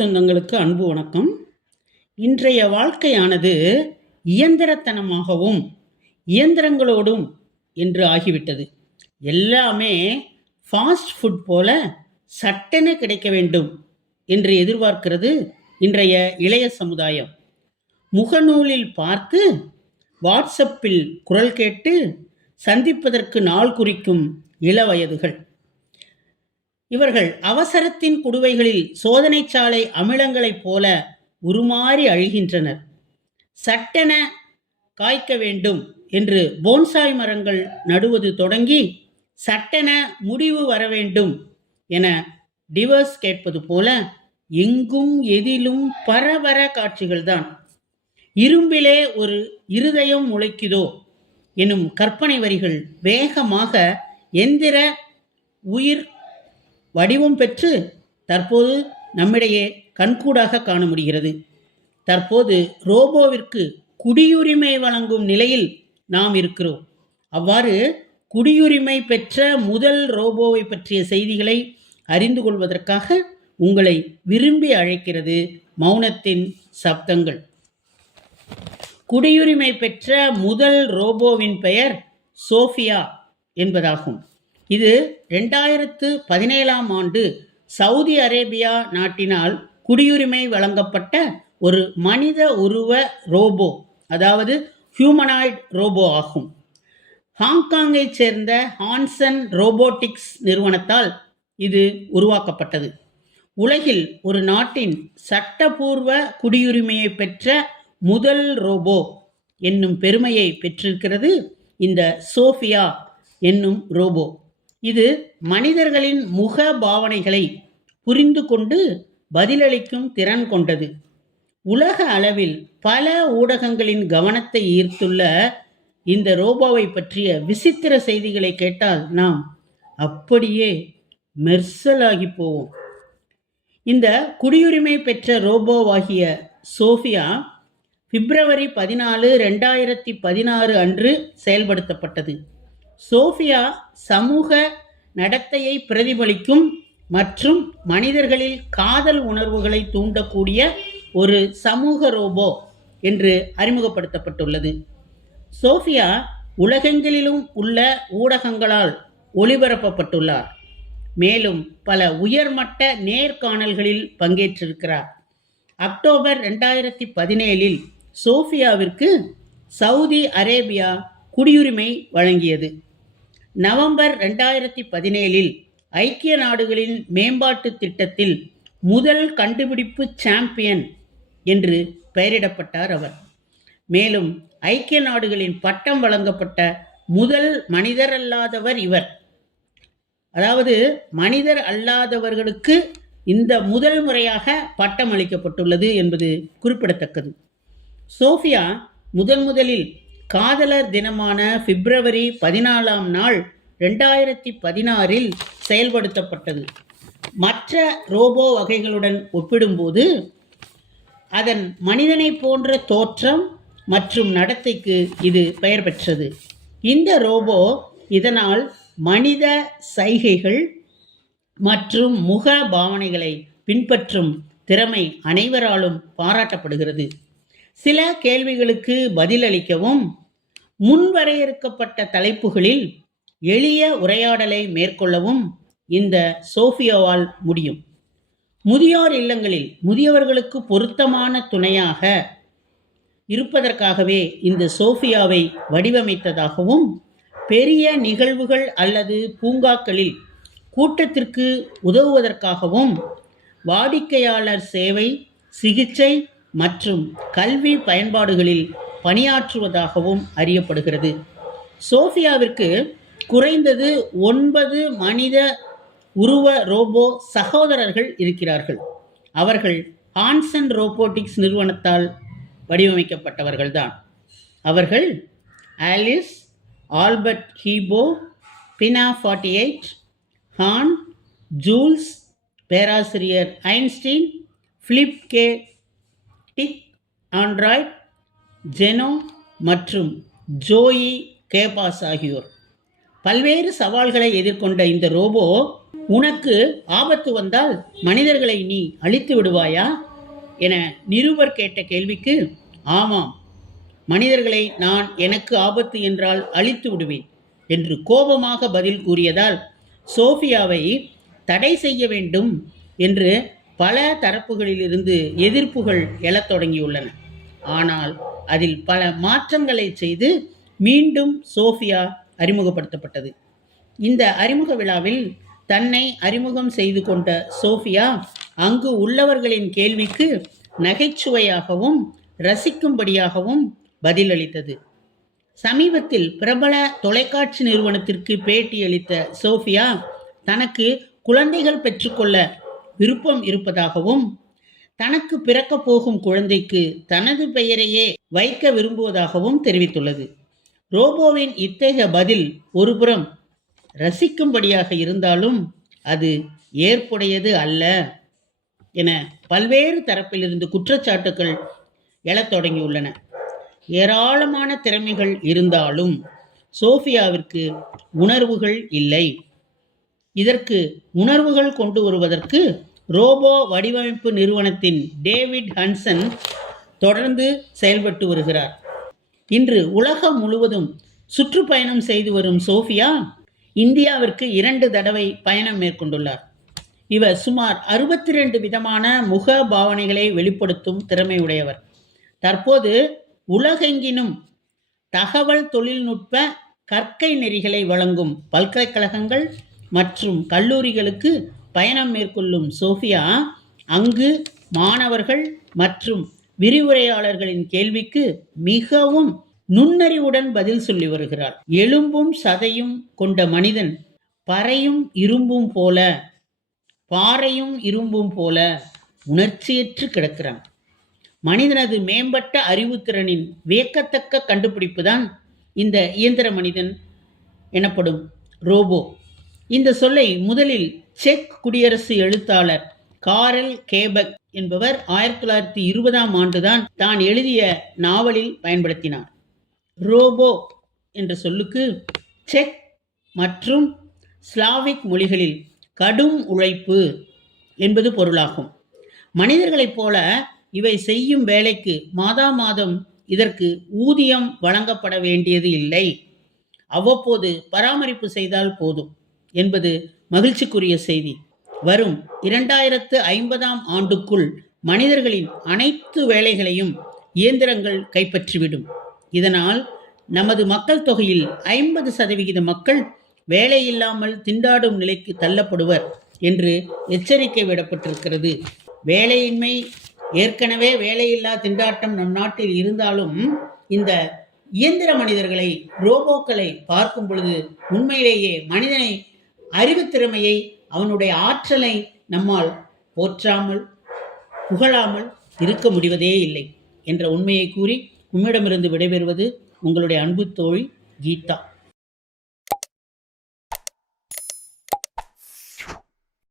சொந்தங்களுக்கு அன்பு வணக்கம். இன்றைய வாழ்க்கையானது இயந்திரத்தனமாகவும் இயந்திரங்களோடும் என்று ஆகிவிட்டது. எல்லாமே ஃபாஸ்ட் ஃபுட் போல சட்டென கிடைக்க வேண்டும் என்று எதிர்பார்க்கிறது இன்றைய இளைய சமுதாயம். முகநூலில் பார்த்து வாட்ஸ்அப்பில் குரல் கேட்டு சந்திப்பதற்கு நாள் குறிக்கும் இளவயதுகள் இவர்கள் அவசரத்தின் குடுவைகளில் சோதனை சாலை அமிலங்களைப் போல உருமாறி அழிகின்றனர். சட்டென காய்க்க வேண்டும் என்று போன்சாய் மரங்கள் நடுவது தொடங்கி சட்டென முடிவு வர வேண்டும் என டிவர்ஸ் கேட்பது போல எங்கும் எதிலும் பரபர காட்சிகள்தான். இரும்பிலே ஒரு இருதயம் முளைக்குதோ எனும் கற்பனை வரிகள் வேகமாக எந்திர உயிர் வடிவம் பெற்று தற்போது நம்மிடையே கண்கூடாக காண முடிகிறது தற்போது ரோபோவிற்கு குடியுரிமை வழங்கும் நிலையில் நாம் இருக்கிறோம். அவ்வாறு குடியுரிமை பெற்ற முதல் ரோபோவை பற்றிய செய்திகளை அறிந்து கொள்வதற்காக உங்களை விரும்பி அழைக்கிறது மௌனத்தின் சப்தங்கள். குடியுரிமை பெற்ற முதல் ரோபோவின் பெயர் சோஃபியா என்பதாகும். இது ரெண்டாயிரத்து பதினேழாம் ஆண்டு சவுதி அரேபியா நாட்டினால் குடியுரிமை வழங்கப்பட்ட ஒரு மனித உருவ ரோபோ அதாவது ஹியூமனாய்ட் ரோபோ ஆகும். ஹாங்காங்கைச் சேர்ந்த ஹான்சன் ரோபோட்டிக்ஸ் நிறுவனத்தால் இது உருவாக்கப்பட்டது. உலகில் ஒரு நாட்டின் சட்டபூர்வ குடியுரிமையை பெற்ற முதல் ரோபோ என்னும் பெருமையை பெற்றிருக்கிறது இந்த சோஃபியா என்னும் ரோபோ. இது மனிதர்களின் முக பாவனைகளை புரிந்து கொண்டு பதிலளிக்கும் திறன் கொண்டது. உலக அளவில் பல ஊடகங்களின் கவனத்தை ஈர்த்துள்ள இந்த ரோபோவை பற்றிய விசித்திர செய்திகளை கேட்டால் நாம் அப்படியே மெர்சலாகி போவோம். இந்த குடியுரிமை பெற்ற ரோபோவாகிய சோஃபியா பிப்ரவரி பதினாலு ரெண்டாயிரத்தி பதினாறு அன்று செயல்படுத்தப்பட்டது. சோஃபியா சமூக நடத்தையை பிரதிபலிக்கும் மற்றும் மனிதர்களில் காதல் உணர்வுகளை தூண்டக்கூடிய ஒரு சமூக ரோபோ என்று அறிமுகப்படுத்தப்பட்டுள்ளது. சோஃபியா உலகெங்கிலும் உள்ள ஊடகங்களால் ஒளிபரப்பப்பட்டுள்ளார். மேலும் பல உயர்மட்ட நேர்காணல்களில் பங்கேற்றிருக்கிறார். அக்டோபர் ரெண்டாயிரத்தி பதினேழில் சோஃபியாவிற்கு சவுதி அரேபியா குடியுரிமை வழங்கியது. நவம்பர் ரெண்டாயிரத்தி பதினேழில் ஐக்கிய நாடுகளின் மேம்பாட்டு திட்டத்தில் முதல் கண்டுபிடிப்பு சாம்பியன் என்று பெயரிடப்பட்டார் அவர். மேலும் ஐக்கிய நாடுகளின் பட்டம் வழங்கப்பட்ட முதல் மனிதர் அல்லாதவர் இவர். அதாவது மனிதர் அல்லாதவர்களுக்கு இந்த முதல் முறையாக பட்டம் அளிக்கப்பட்டுள்ளது என்பது குறிப்பிடத்தக்கது. சோஃபியா முதன் முதலில் காதலர் தினமான பிப்ரவரி பதினாலாம் நாள் ரெண்டாயிரத்தி பதினாறில் செயல்படுத்தப்பட்டது. மற்ற ரோபோ வகைகளுடன் ஒப்பிடும்போது அதன் மனிதனை போன்ற தோற்றம் மற்றும் நடத்தைக்கு இது பெயர் பெற்றது. இந்த ரோபோ இதனால் மனித சைகைகள் மற்றும் முக பாவனைகளை பின்பற்றும் திறமை அனைவராலும் பாராட்டப்படுகிறது. சில கேள்விகளுக்கு பதிலளிக்கவும். முன்வரையறுக்கப்பட்ட தலைப்புகளில் எளிய உரையாடலை மேற்கொள்ளவும் இந்த சோஃபியோவால் முடியும். முதியோர் இல்லங்களில் முதியவர்களுக்கு பொருத்தமான துணையாக இருப்பதற்காகவே இந்த சோஃபியாவை வடிவமைத்ததாகவும் பெரிய நிகழ்வுகள் அல்லது பூங்காக்களில் கூட்டத்திற்கு உதவுவதற்காகவும் வாடிக்கையாளர் சேவை சிகிச்சை மற்றும் கல்வி பயன்பாடுகளில் பணியாற்றுவதாகவும் அறியப்படுகிறது. சோஃபியாவிற்கு குறைந்தது ஒன்பது மனித உருவ ரோபோ சகோதரர்கள் இருக்கிறார்கள். அவர்கள் ஹான்சன் ரோபோட்டிக்ஸ் நிறுவனத்தால் வடிவமைக்கப்பட்டவர்கள்தான். அவர்கள் ஆலிஸ் ஆல்பர்ட் ஹீபோ பினா ஃபார்ட்டி எயிட் ஹான் ஜூல்ஸ் பேராசிரியர் Einstein Philip K. Dick Android Jeno மற்றும் ஜோயி கேபாஸ் ஆகியோர். பல்வேறு சவால்களை எதிர்கொண்ட இந்த ரோபோ உனக்கு ஆபத்து வந்தால் மனிதர்களை நீ அழித்து விடுவாயா? என நிருபர் கேட்ட கேள்விக்கு ஆமாம் மனிதர்களை நான் எனக்கு ஆபத்து என்றால் அழித்து விடுவேன் என்று கோபமாக பதில் கூறியதால் சோஃபியாவை தடை செய்ய வேண்டும் என்று பல தரப்புகளிலிருந்து எதிர்ப்புகள் எழத் தொடங்கியுள்ளன. ஆனால் அதில் பல மாற்றங்களை செய்து மீண்டும் சோஃபியா அறிமுகப்படுத்தப்பட்டது. இந்த அறிமுக விழாவில் தன்னை அறிமுகம் செய்து கொண்ட சோஃபியா அங்கு உள்ளவர்களின் கேள்விக்கு நகைச்சுவையாகவும் ரசிக்கும்படியாகவும் பதிலளித்தது. சமீபத்தில் பிரபல தொலைக்காட்சி நிறுவனத்திற்கு பேட்டியளித்த சோஃபியா தனக்கு குழந்தைகள் பெற்றுக்கொள்ள விருப்பம் இருப்பதாகவும் தனக்கு பிறக்க போகும் குழந்தைக்கு தனது பெயரையே வைக்க விரும்புவதாகவும் தெரிவித்துள்ளது. ரோபோவின் இத்தகைய பதில் ஒருபுறம் ரசிக்கும்படியாக இருந்தாலும் அது ஏற்புடையது அல்ல என பல்வேறு தரப்பிலிருந்து குற்றச்சாட்டுகள் எழத் தொடங்கியுள்ளன. ஏராளமான திறமைகள் இருந்தாலும் சோஃபியாவிற்கு உணர்வுகள் இல்லை. இதற்கு உணர்வுகள் கொண்டு வருவதற்கு ரோபோ வடிவமைப்பு நிறுவனத்தின் டேவிட் ஹன்சன் தொடர்ந்து செயல்பட்டு வருகிறார். இன்று உலகம் முழுவதும் சுற்றுப்பயணம் செய்து வரும் சோஃபியா இந்தியாவிற்கு இரண்டு தடவை பயணம் மேற்கொண்டுள்ளார். இவர் சுமார் அறுபத்தி ரெண்டு விதமான முக பாவனைகளை வெளிப்படுத்தும் திறமையுடையவர். தற்போது உலகெங்கினும் தகவல் தொழில்நுட்ப கற்கை நெறிகளை வழங்கும் பல்கலைக்கழகங்கள் மற்றும் கல்லூரிகளுக்கு பயணம் மேற்கொள்ளும் சோஃபியா அங்கு மாணவர்கள் மற்றும் விரிவுரையாளர்களின் கேள்விக்கு மிகவும் நுண்ணறிவுடன் பதில் சொல்லி வருகிறாள் எலும்பும் சதையும் கொண்ட மனிதன் பறையும் இரும்பும் போல பாறையும் இரும்பும் போல உணர்ச்சியற்று கிடக்கிறான். மனிதனது மேம்பட்ட அறிவுத்திறனின் வியக்கத்தக்க கண்டுபிடிப்பு தான் இந்த இயந்திர மனிதன் எனப்படும் ரோபோ. இந்த சொல்லை முதலில் செக் குடியரசு எழுத்தாளர் காரல் கேபக் என்பவர் ஆயிரத்தி தொள்ளாயிரத்தி இருபதாம் ஆண்டுதான் தான் எழுதிய நாவலில் பயன்படுத்தினார். ரோபோ என்ற சொல்லுக்கு செக் மற்றும் ஸ்லாவிக் மொழிகளில் கடும் உழைப்பு என்பது பொருளாகும். மனிதர்களைப் போல இவை செய்யும் வேலைக்கு மாதா மாதம் இதற்கு ஊதியம் வழங்கப்பட வேண்டியது இல்லை. அவ்வப்போது பராமரிப்பு செய்தால் போதும். என்பது மகிழ்ச்சிக்குரிய செய்தி. வரும் இரண்டாயிரத்து ஐம்பதாம் ஆண்டுக்குள் மனிதர்களின் அனைத்து வேலைகளையும் இயந்திரங்கள் கைப்பற்றிவிடும். இதனால் நமது மக்கள் தொகையில் ஐம்பது சதவிகித மக்கள் வேலையில்லாமல் திண்டாடும் நிலைக்கு தள்ளப்படுவர் என்று எச்சரிக்கை விடப்பட்டிருக்கிறது. வேலையின்மை ஏற்கனவே வேலையில்லா திண்டாட்டம் நம் நாட்டில் இருந்தாலும் இந்த இயந்திர மனிதர்களை ரோபோக்களை பார்க்கும் பொழுது உண்மையிலேயே மனிதனை அறிவுத்திறமையை அவனுடைய ஆற்றலை நம்மால் போற்றாமல் புகழாமல் இருக்க முடிவதே இல்லை. என்ற உண்மையை கூறி உம்மிடமிருந்து விடைபெறுவது உங்களுடைய அன்பு தோழி கீதா.